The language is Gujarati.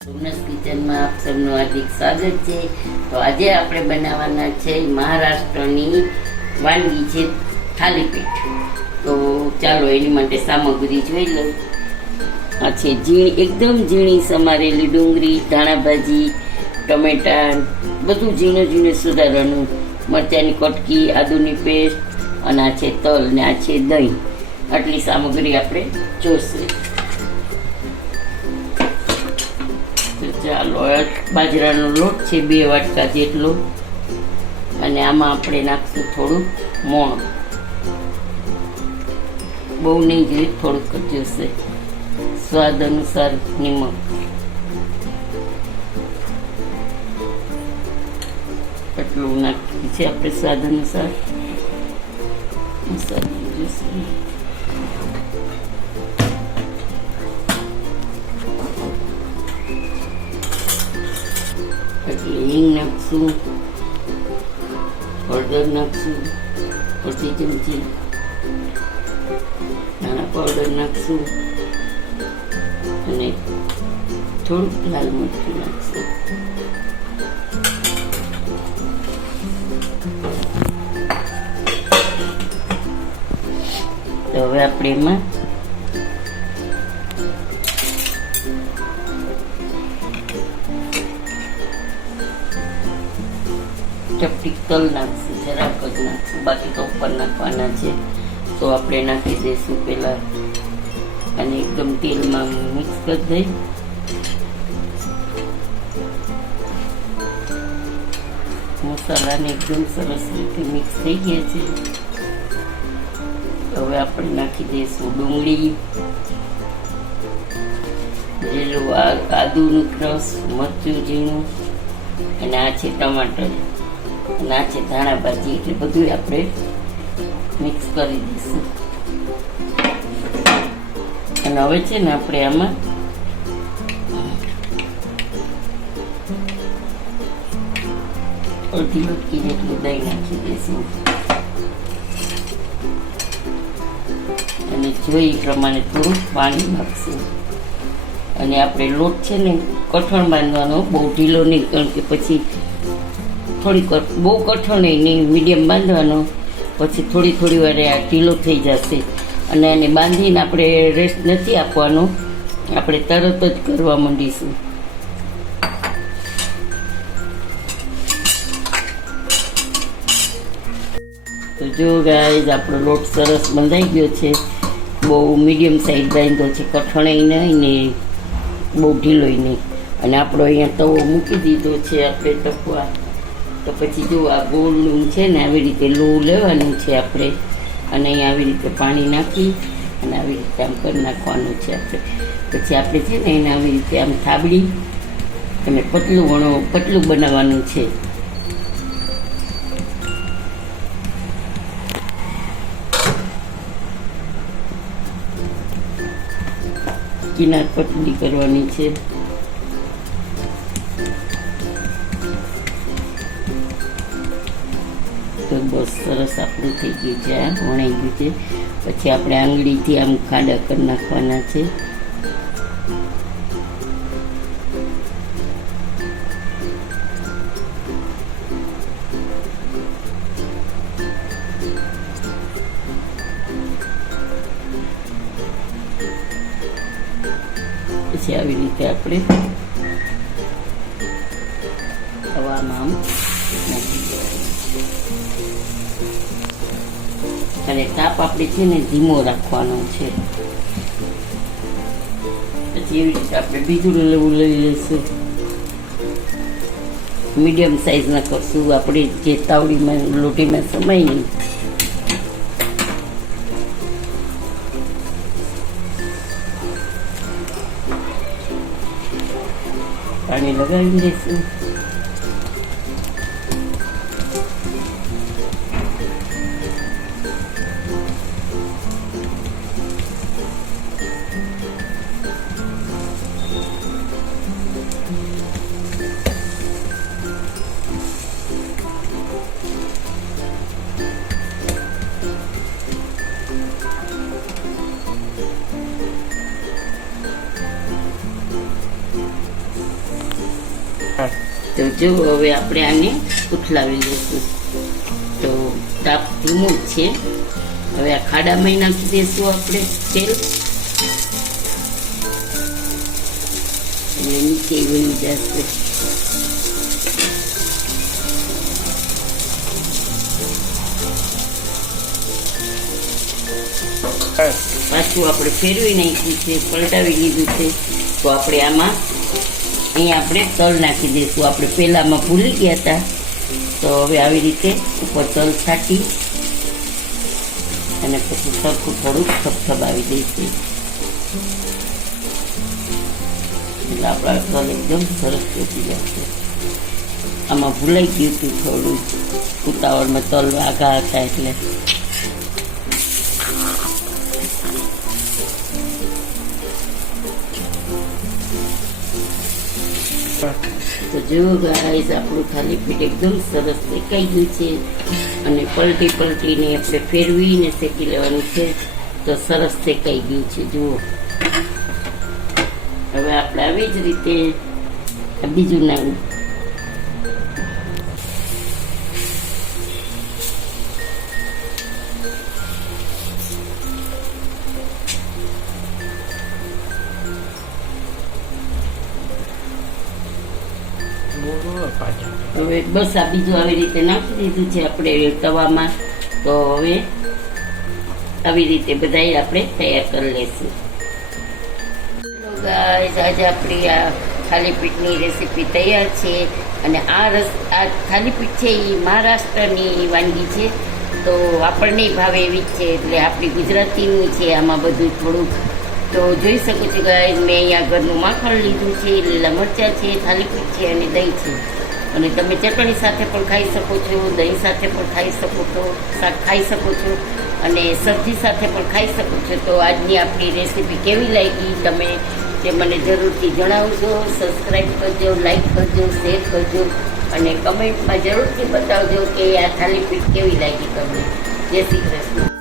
સોમનાથ કિચનમાં આપ સૌનું હાર્દિક સ્વાગત છે। તો આજે આપણે બનાવવાના છે મહારાષ્ટ્રની વાનગી છે થાલીપીઠ। તો ચાલો એની માટે સામગ્રી જોઈ લો। આ છે એકદમ ઝીણી સમારેલી ડુંગળી, ધાણા ભાજી, ટમેટા, બધું ઝીણું ઝીણું સુધારવાનું, મરચાંની કટકી, આદુની પેસ્ટ, અને આ છે તલ ને આ છે દહીં। આટલી સામગ્રી આપણે જોશે। ચાલો, બાજરાનો લોટ છે 2 વાટકા જેટલો, અને આમાં આપણે નાખશું થોડું મોણ, બહુ નહીં જોઈએ, થોડુંક જ જોશે। સ્વાદ અનુસાર નિમક, એટલું નાખ્યું છે આપણે સ્વાદ અનુસાર મસાલો જોશે। હિંગ નાખશું, હળદર નાખશું અડધી ચમચી, ધાણા પાવડર નાખશું અને થોડુંક લાલ મરચું નાખશું। તો હવે આપણે એમાં ચપટી તલ નાખશું, જરાક જ નાખશું, બાકી તો ઉપર નાખવાના છે। તો આપણે નાખી દઈશું પહેલા, અને એકદમ તેલમાં મિક્સ કરી દઈ। મસાલાને એકદમ સરસ રીતે મિક્સ થઈ ગયા છે। હવે આપણે નાખી દઈશું ડુંગળી, લીલું આદુનું ક્રશ, મરચું ઝીણું, અને આ છે ટમાટર, અને આ છે ધાણા ભાજી, એટલે બધું આપણે મિક્સ કરી દઈશું। અને હવે છે ને આપણે આમાં અડધી વાટકી જેટલું દહીં નાખી દઈશું, અને જોઈ પ્રમાણે થોડું પાણી નાખશું। અને આપણે લોટ છે ને કઠણ બાંધવાનો, બહુ ઢીલો નહીં, કારણ કે પછી થોડીક બહુ કઠણ નહીં, મીડિયમ બાંધવાનો, પછી થોડી થોડી વારે આ ઢીલો થઈ જશે। અને એને બાંધીને આપણે રેસ્ટ નથી આપવાનો, આપણે તરત જ કરવા માંડીશું। તો જો ગાઈઝ, આપણો લોટ સરસ બંધાઈ ગયો છે, બહુ મીડિયમ સાઈઝ બાંધ્યો છે, કઠણેય નહીં ને બહુ ઢીલોય નહીં। અને આપણો અહીંયા તવો મૂકી દીધો છે આપણે તપવા। તો પછી જો આ ગોળનું છે ને આવી રીતે લોહું લેવાનું છે આપણે, અને અહીંયા આવી રીતે પાણી નાખી અને આવી રીતે આમ કરી નાખવાનું છે આપણે। પછી આપણે છે ને એને આવી રીતે આમ થાબડી અને પતલું બનાવવાનું છે। કિનાર પતલી કરવાની છે। તો બસ સરસ આપણું થઈ ગયું છે, આ વણાઈ ગયું છે। પછી આપણે આંગળીથી આમ ખાડા કરી નાખવાના છે। પછી આવી રીતે આપણે તવામાં આમ નાખી દેવાનું છે, અને તાપ આપણે છે ને ધીમો રાખવાનો છે। પછી એવી રીતે આપણે બીજું લેવું લઈ લઈશું, મીડિયમ સાઈઝના કરશું, આપણે જે તાવડીમાં લોટીમાં સમાય નહીં। પાણી લગાવી દઈશું। તો જો હવે આપણે આને ઉથલાવી લઈશું. તો તાપ ધીમો જ છે. હવે આ ખાડામાં નાખી દઈશું આપણે તેલ, અને નીચે વહી જશે. પાછું આપણે ફેરવી નાખ્યું છે, પલટાવી લીધું છે. તો આપણે આમાં અહીંયા આપણે તલ નાખી દઈશું. આપણે પહેલામાં ભૂલી ગયા હતા. તો હવે આવી રીતે ઉપર તલ છાંટી અને પછી સરખું થોડુંક થપથપાવી દઈશું. એટલે આપણા તલ એકદમ સરસ ચોટી જશે. આમાં ભૂલાઈ ગયું હતું થોડું, ઉતાવળમાં તલ આઘા હતા એટલે. તો જુઓ ગાઈસ, આપણું થાલી પીઠ એકદમ સરસ શેકાઈ ગયું છે. અને પલટીને આપણે ફેરવીને શેકી લેવાનું છે. તો સરસ શેકાઈ ગયું છે. જુઓ, હવે આપણે આવી જ રીતે બીજું નાવું. હવે બસ આ બીજું આવી રીતે નાખી દીધું છે આપણે તવામાં. તો હવે આવી રીતે બધાય આપણે તૈયાર કરી લઈશું. હેલો ગાઈસ, આજે આપણી આ થાલીપીઠની રેસીપી તૈયાર છે. અને આ થાલીપીઠ છે એ મહારાષ્ટ્રની વાનગી છે. તો આપણને ભાવે એવી જ છે, એટલે આપણી ગુજરાતીનું છે આમાં બધું થોડુંક. તો જોઈ શકો છો ગાઈસ, મેં અહીંયા ઘરનું માખણ લીધું છે, લીલા મરચાં છે, થાલીપીઠ છે અને દહીં છે. અને તમે ચટણી સાથે પણ ખાઈ શકો છો, દહીં સાથે પણ ખાઈ શકો છો અને સબ્જી સાથે પણ ખાઈ શકો છો. તો આજની આપણી રેસીપી કેવી લાગી તમે તે મને જરૂરથી જણાવજો. સબસ્ક્રાઈબ કરજો, લાઈક કરજો, શેર કરજો અને કમેન્ટમાં જરૂરથી બતાવજો કે આ થાલીપીઠ કેવી લાગી તમને. જય શ્રી કૃષ્ણ.